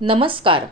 नमस्कार.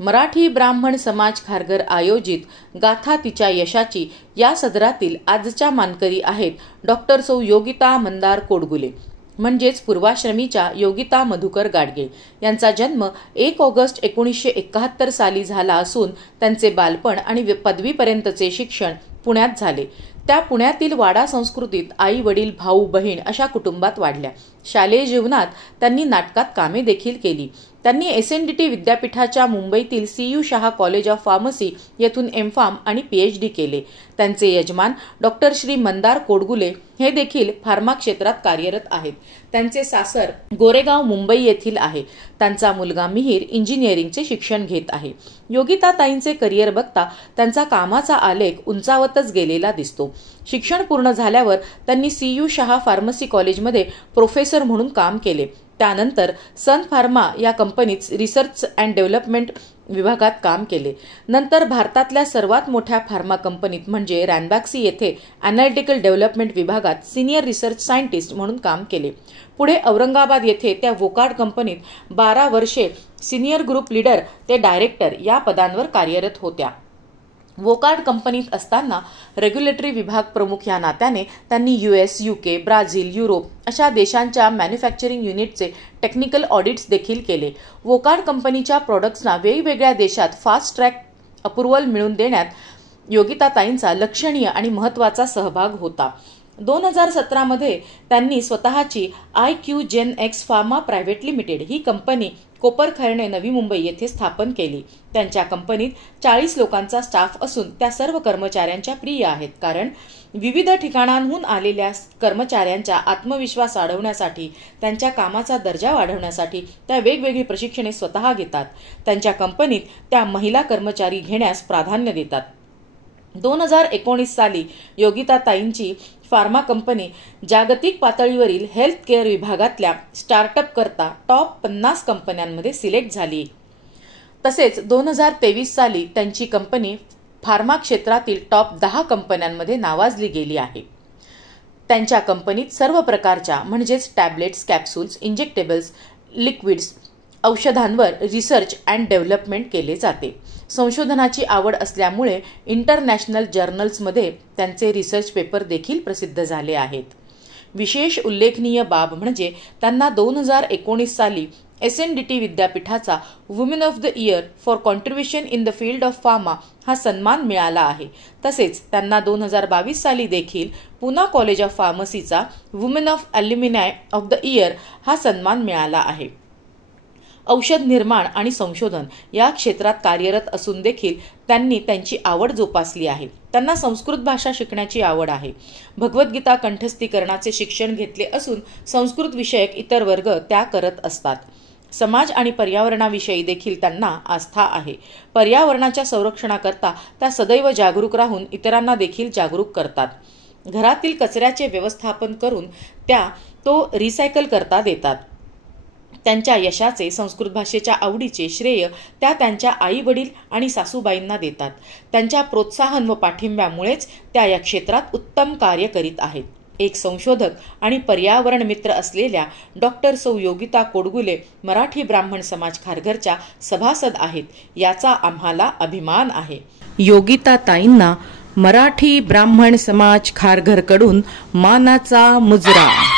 मराठी ब्राह्मण समाज खारघर आयोजित गाथा तिच्या यशाची या सदरातील आजच्या मानकरी आहेत डॉक्टर सौ योगिता मंदार कोडगुले म्हणजेच पूर्वाश्रमीच्या योगिता मधुकर गाडगे यांचा जन्म 1 ऑगस्ट 1971 साली झाला असून त्यांचे बालपण आणि पदवीपर्यंतचे शिक्षण पुण्यात झाले. त्या पुण्यातील वाडा संस्कृतीत आई वडील भाऊ बहीण अशा कुटुंबात वाढल्या. शालेय जीवनात त्यांनी नाटकात कामे देखील केली. त्यांनी SNDT विद्यापीठाच्या मुंबईतील CU Shah college of pharmacy येथून M.Pharm आणि PhD केले. त्यांचे यजमान डॉक्टर श्री मंदार कोडगुले हे देखील फार्मा क्षेत्रात कार्यरत आहेत. त्यांचे सासर गोरेगाव मुंबई येथील आहे. त्यांचा मुलगा मिहीर इंजिनिअरिंगचे शिक्षण घेत आहे. योगिताताईंचे करिअर बघता त्यांचा कामाचा आलेख उंचावतच गेलेला दिसतो. शिक्षण पूर्ण झाल्यावर त्यांनी CU शाह फार्मसी कॉलेजमध्ये प्रोफेसर म्हणून काम केले. त्यानंतर सन फार्मा या कंपनीत रिसर्च अँड डेव्हलपमेंट विभागात काम केले. नंतर भारतातल्या सर्वात मोठ्या फार्मा कंपनीत म्हणजे रॅनबॅक्सी येथे अॅनालिटिकल डेव्हलपमेंट विभागात सिनियर रिसर्च सायंटिस्ट म्हणून काम केले. पुढे औरंगाबाद येथे त्या वोकार्ड कंपनीत 12 वर्षे सिनियर ग्रुप लीडर ते डायरेक्टर या पदांवर कार्यरत होत्या. वोकार्ड कंपनीत असताना रेग्युलेटरी विभाग प्रमुख या नात्याने त्यांनी US, UK, ब्राझील, युरोप अशा देशांच्या मॅन्युफॅक्चरिंग युनिटचे टेक्निकल ऑडिट्स देखील केले. वोकार्ड कंपनीच्या प्रॉडक्ट्सना वेगवेगळ्या देशात फास्ट ट्रॅक अप्रुव्हल मिळवून देण्यात योगिताताईंचा लक्षणीय आणि महत्त्वाचा सहभाग होता. 2017 मध्ये त्यांनी स्वतःची IQ Gen X pharma private limited ही कंपनी कोपरखैरणे, नवी मुंबई येथे स्थापन केली. त्यांच्या कंपनीत 40 लोकांचा स्टाफ असून त्या सर्व कर्मचाऱ्यांच्या प्रिय आहेत, कारण विविध ठिकाणांहून आलेल्या कर्मचाऱ्यांचा आत्मविश्वास वाढवण्यासाठी, त्यांच्या कामाचा दर्जा वाढवण्यासाठी त्या वेगवेगळी प्रशिक्षणे स्वतः घेतात. त्यांच्या कंपनीत त्या महिला कर्मचारी घेण्यास प्राधान्य देतात. 2019 साली योगिताताईंची फार्मा कंपनी जागतिक पातळीवरील हेल्थ केअर विभागातल्या स्टार्टअप करता टॉप 50 कंपन्यांमध्ये सिलेक्ट झाली. तसेच 2023 साली त्यांची कंपनी फार्मा क्षेत्रातील टॉप 10 कंपन्यांमध्ये नावाजली गेली आहे. त्यांच्या कंपनीत सर्व प्रकारच्या म्हणजेच टॅबलेट्स, कॅप्सूल्स, इंजेक्टेबल्स, लिक्विड्स, औषधांवर रिसर्च अँड डेव्हलपमेंट केले जाते. संशोधनाची आवड असल्यामुळे इंटरनॅशनल जर्नल्समध्ये त्यांचे रिसर्च पेपर देखील प्रसिद्ध झाले आहेत. विशेष उल्लेखनीय बाब म्हणजे त्यांना 2019 साली SNDT विद्यापीठाचा women of the year for contribution in the field of pharma हा सन्मान मिळाला आहे. तसेच त्यांना 2022 साली देखील पुना कॉलेज ऑफ फार्मसीचा women of alumni of the year हा सन्मान मिळाला आहे. औषध निर्माण आणि संशोधन या क्षेत्रात कार्यरत असून देखील त्यांनी त्यांची आवड जोपासली आहे. त्यांना संस्कृत भाषा शिकण्याची आवड आहे. भगवद्गीता कंठस्थीकरणाचे शिक्षण घेतले असून संस्कृत विषयक इतर वर्ग त्या करत असतात. समाज आणि पर्यावरणाविषयी देखील त्यांना आस्था आहे. पर्यावरणाच्या संरक्षणाकरता त्या सदैव जागरूक राहून इतरांना देखील जागरूक करतात. घरातील कचऱ्याचे व्यवस्थापन करून त्या तो रिसायकल करता देतात. त्यांच्या यशाचे, संस्कृत भाषेच्या आवडीचे श्रेय त्या त्यांच्या आई वडील आणि सासूबाईंना देतात. त्यांच्या प्रोत्साहन व पाठिंब्यामुळेच त्या या क्षेत्रात उत्तम कार्य करीत आहेत. एक संशोधक आणि पर्यावरण मित्र असलेल्या डॉक्टर सौ योगिता कोडगुले मराठी ब्राह्मण समाज खारघरच्या सभासद आहेत, याचा आम्हाला अभिमान आहे. योगिताताईंना मराठी ब्राह्मण समाज खारघरकडून मानाचा मुजरा.